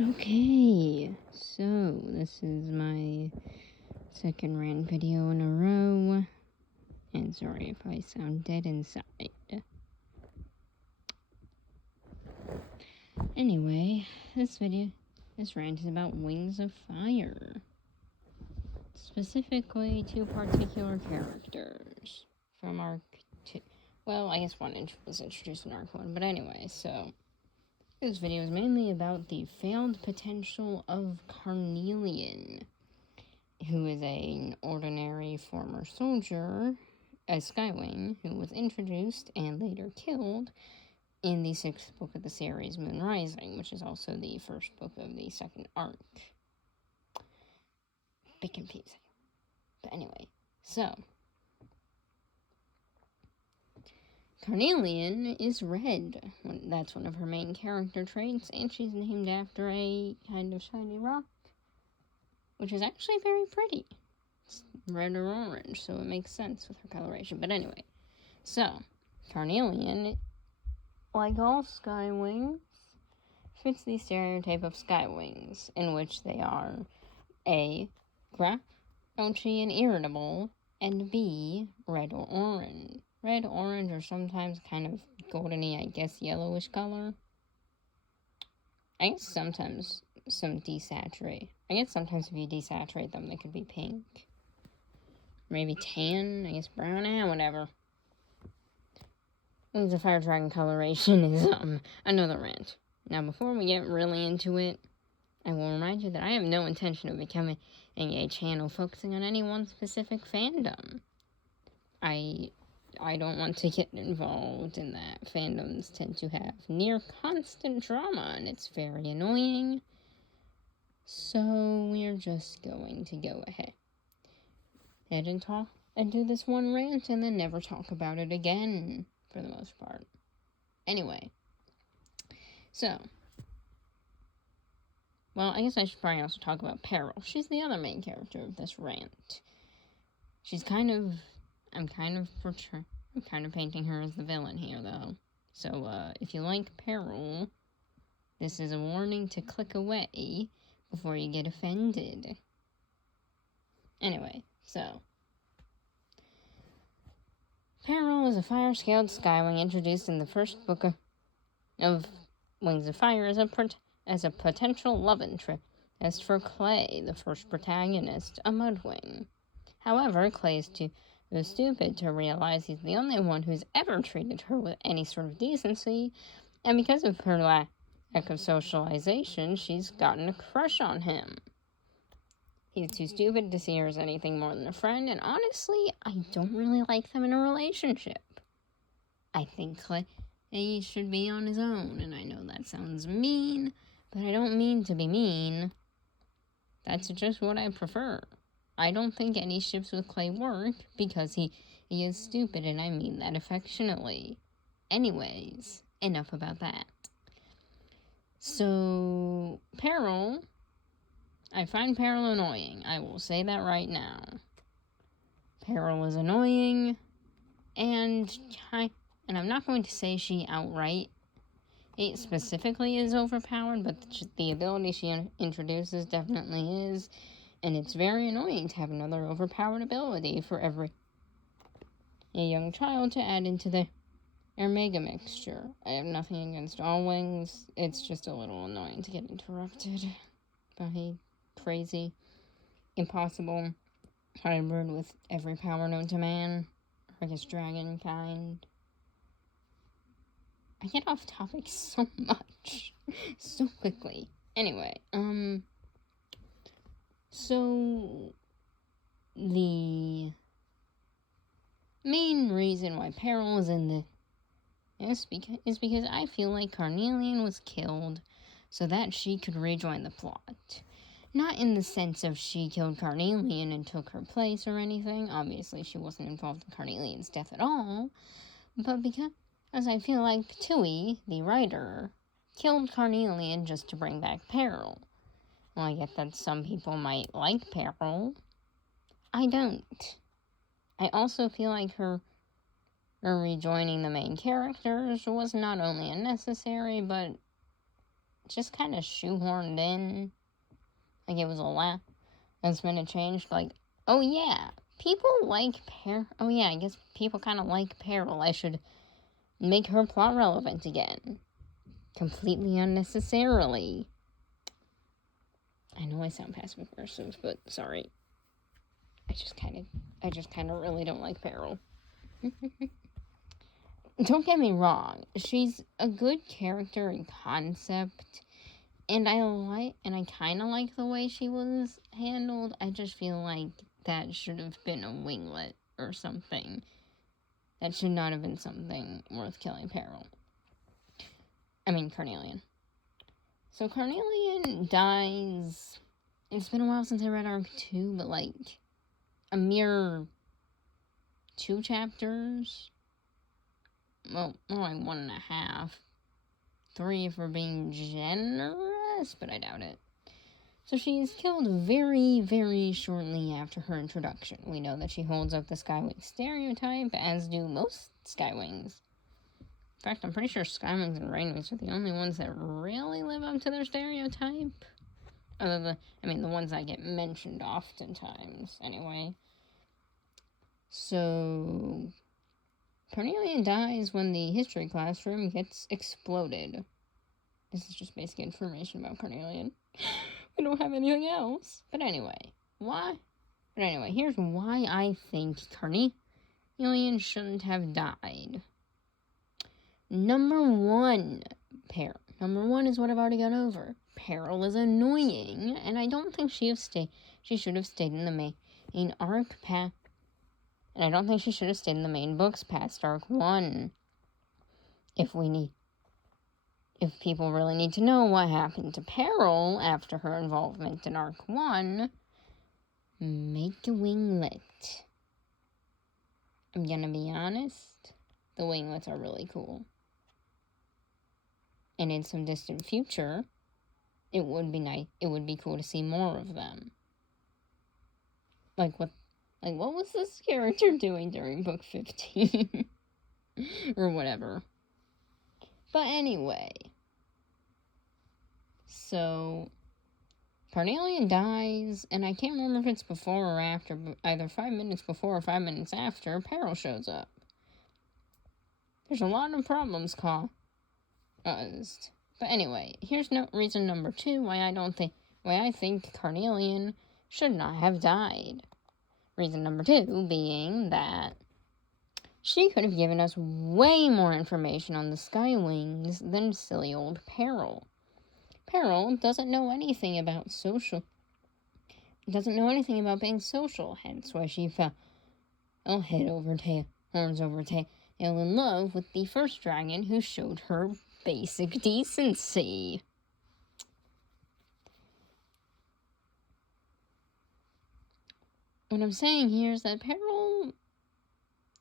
Okay, so this is my second rant video in a row, and sorry if I sound dead inside. Anyway, this rant is about Wings of Fire. Specifically, two particular characters from Arc 2. Well, I guess one was introduced in Arc 1, but anyway, so this video is mainly about the failed potential of Carnelian, who is an ordinary former soldier, a Skywing, who was introduced and later killed in the 6th book of the series, Moon Rising, which is also the first book of the second arc. Bit confusing. But anyway, so Carnelian is red. That's one of her main character traits, and she's named after a kind of shiny rock, which is actually very pretty. It's red or orange, so it makes sense with her coloration. But anyway, so Carnelian, like all Skywings, fits the stereotype of Skywings, in which they are A, grouchy and irritable, and B, red or orange. Red, orange, or sometimes kind of goldeny, I guess, yellowish color. I guess sometimes sometimes if you desaturate them, they could be pink. Maybe tan, I guess brown, whatever. Wings of Fire Dragon coloration is, another rant. Now, before we get really into it, I will remind you that I have no intention of becoming a channel focusing on any one specific fandom. I don't want to get involved in that. Fandoms tend to have near constant drama, and it's very annoying. So we're just going to go ahead and do this one rant and then never talk about it again, for the most part. Anyway, so, well, I guess I should probably also talk about Peril. She's the other main character of this rant. I'm kind of painting her as the villain here, though. So, if you like Peril, this is a warning to click away before you get offended. Anyway, so Peril is a fire-scaled Skywing introduced in the first book of Wings of Fire as a potential love interest for Clay, the first protagonist, a Mudwing. However, Clay is too stupid to realize he's the only one who's ever treated her with any sort of decency, and because of her lack of socialization, she's gotten a crush on him. He's too stupid to see her as anything more than a friend, and honestly, I don't really like them in a relationship. I think Clay should be on his own, and I know that sounds mean, but I don't mean to be mean. That's just what I prefer. I don't think any ships with Clay work because he is stupid, and I mean that affectionately. Anyways, enough about that. So, Peril, I find Peril annoying. I will say that right now. Peril is annoying, and I'm not going to say she outright it specifically is overpowered, but the ability she introduces definitely is. And it's very annoying to have another overpowered ability for a young child to add into their mega mixture. I have nothing against all wings. It's just a little annoying to get interrupted by crazy, impossible hybrid with every power known to man. Or I guess dragon kind. I get off topic so much. So quickly. Anyway, so the main reason why Peril is in this is because I feel like Carnelian was killed so that she could rejoin the plot. Not in the sense of she killed Carnelian and took her place or anything. Obviously, she wasn't involved in Carnelian's death at all. But because I feel like Tui, the writer, killed Carnelian just to bring back Peril. Well, I get that some people might like Peril. I don't. I also feel like her rejoining the main characters was not only unnecessary, but just kind of shoehorned in. Like, it was a last minute change. Like, oh yeah, people like Peril. Oh yeah, I guess people kind of like Peril. I should make her plot relevant again. Completely unnecessarily. I know I sound passive aggressive, but sorry. I just kind of really don't like Peril. Don't get me wrong, she's a good character in concept, and I kind of like the way she was handled. I just feel like that should have been a winglet or something. That should not have been something worth killing Peril. Carnelian. So Carnelian dies. It's been a while since I read Arc 2, but like a mere 2 chapters. Well, more like 1.5. 3 if we're being generous, but I doubt it. So she is killed very, very shortly after her introduction. We know that she holds up the Skywing stereotype, as do most Skywings. In fact, I'm pretty sure Skywings and Rainwings are the only ones that really live up to their stereotype. Other than, the ones that get mentioned oftentimes, anyway. So, Carnelian dies when the history classroom gets exploded. This is just basic information about Carnelian. We don't have anything else. But anyway, here's why I think Carnelian shouldn't have died. Number one is what I've already gone over. Peril is annoying, and I don't think she should have stayed in the main arc path. And I don't think she should have stayed in the main books past Arc 1. If people really need to know what happened to Peril after her involvement in Arc 1, make a winglet. I'm gonna be honest, the winglets are really cool. And in some distant future, it would be cool to see more of them. What was this character doing during book 15? Or whatever. But anyway. So, Carnelian dies, and I can't remember if it's before or after, but either 5 minutes before or 5 minutes after, Peril shows up. There's a lot of problems caused. But anyway, here's reason number 2 why I think Carnelian should not have died. Reason number 2 being that she could have given us way more information on the Skywings than silly old Peril. Peril doesn't know anything about being social, hence why she fell head over tail, horns over tail, in love with the first dragon who showed her basic decency. What I'm saying here is that Peril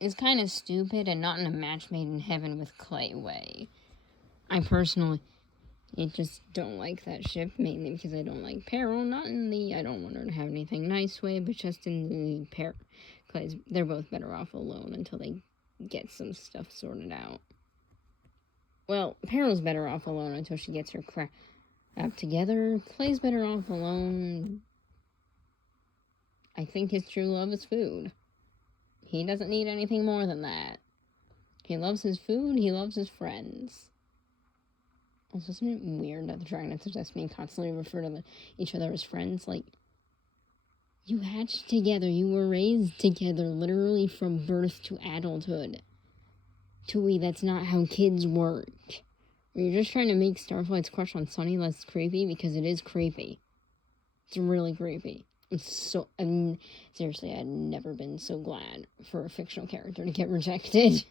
is kind of stupid and not in a match made in heaven with Clay way. I personally just don't like that ship, mainly because I don't like Peril, not in the I don't want her to have anything nice way, but just in the Clay's, they're both better off alone until they get some stuff sorted out. Well, Peril's better off alone until she gets her crap together. Clay's better off alone. I think his true love is food. He doesn't need anything more than that. He loves his food, he loves his friends. Also, isn't it weird that the dragon and Sesame constantly refer to each other as friends? Like, you hatched together, you were raised together, literally from birth to adulthood. Tui, that's not how kids work. Or you're just trying to make Starflight's crush on Sunny less creepy, because it is creepy. It's really creepy. Seriously, I'd never been so glad for a fictional character to get rejected.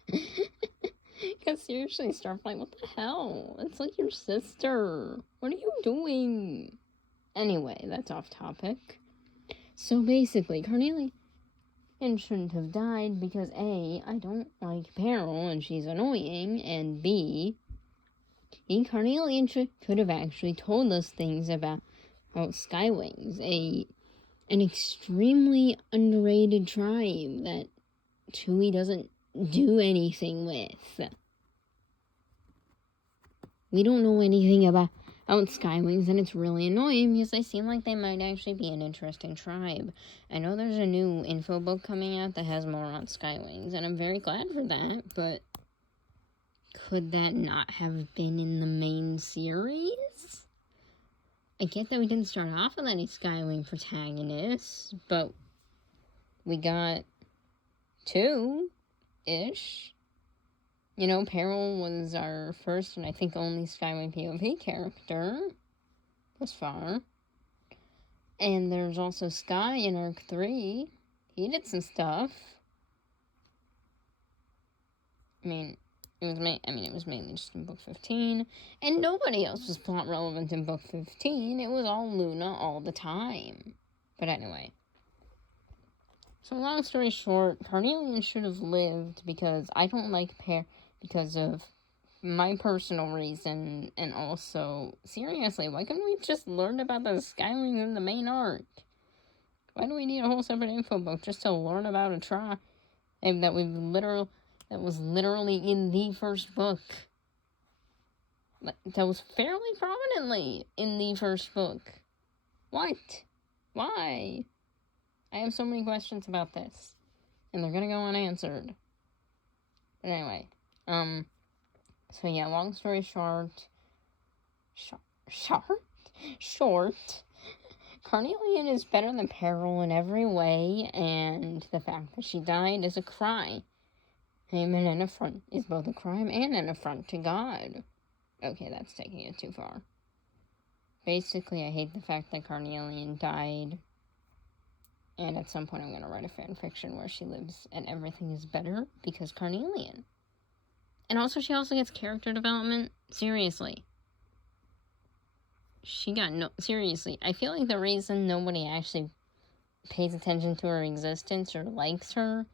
Because seriously, Starflight, what the hell? It's like your sister. What are you doing? Anyway, that's off topic. So basically, Carnelian shouldn't have died because A, I don't like Peril and she's annoying, and B, Carnelian could have actually told us things about Skywings, an extremely underrated tribe that Tui doesn't do anything with. We don't know anything about out Skywings, and it's really annoying because they seem like they might actually be an interesting tribe. I know there's a new info book coming out that has more on Skywings, and I'm very glad for that, but could that not have been in the main series? I get that we didn't start off with any Skywing protagonists, but we got 2-ish. You know, Peril was our first and I think only Skywing POV character thus far. And there's also Sky in Arc 3. He did some stuff. It was mainly just in Book 15. And nobody else was plot relevant in Book 15. It was all Luna all the time. But anyway. So long story short, Carnelian should have lived because I don't like because of my personal reason, and also, seriously, why couldn't we just learn about the Skywings in the main arc? Why do we need a whole separate info book just to learn about a tribe that was literally in the first book? That was fairly prominently in the first book. What? Why? I have so many questions about this, and they're gonna go unanswered. But anyway, so yeah, long story short, Carnelian is better than Peril in every way, and the fact that she died is a crime. And an affront is both a crime and an affront to God. Okay, that's taking it too far. Basically, I hate the fact that Carnelian died, and at some point I'm going to write a fan fiction where she lives and everything is better because Carnelian. And also, she also gets character development. Seriously. Seriously, I feel like the reason nobody actually pays attention to her existence or likes her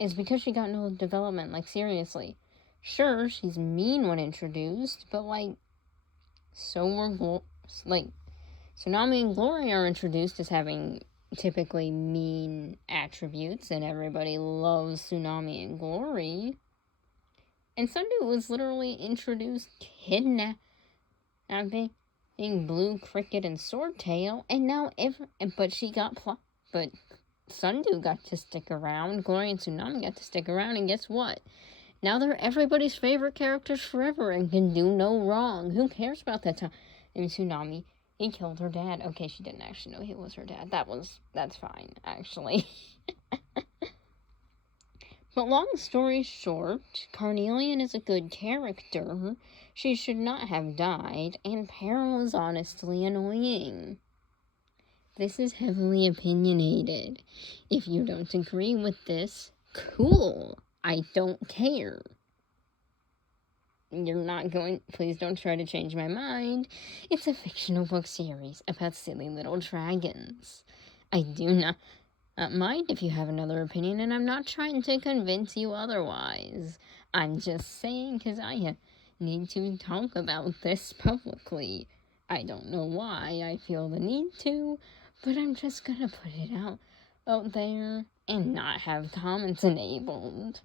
is because she got no development. Like, seriously. Sure, she's mean when introduced, but, Tsunami and Glory are introduced as having typically mean attributes, and everybody loves Tsunami and Glory. And Sundew was literally introduced kidnapping Blue Cricket and Swordtail, and now but Sundew got to stick around, Glory and Tsunami got to stick around, and guess what? Now they're everybody's favorite characters forever and can do no wrong. Who cares about that time? And Tsunami, he killed her dad. Okay, she didn't actually know he was her dad. That's fine, actually. But long story short, Carnelian is a good character. She should not have died, and Peril is honestly annoying. This is heavily opinionated. If you don't agree with this, cool. I don't care. Please don't try to change my mind. It's a fictional book series about silly little dragons. I do not mind if you have another opinion, and I'm not trying to convince you otherwise. I'm just saying because I need to talk about this publicly. I don't know why I feel the need to, but I'm just gonna put it out there and not have comments enabled.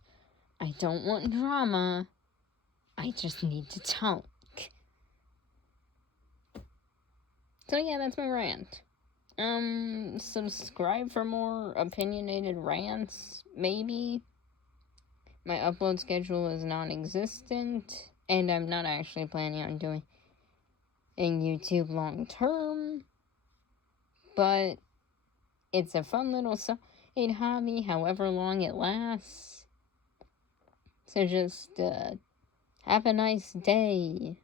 I don't want drama. I just need to talk. So yeah, that's my rant. Subscribe for more opinionated rants, maybe. My upload schedule is non-existent, and I'm not actually planning on doing YouTube long term, but it's a fun little side hobby, however long it lasts. So just, have a nice day.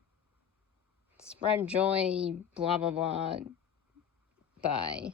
Spread joy, blah blah blah. Bye.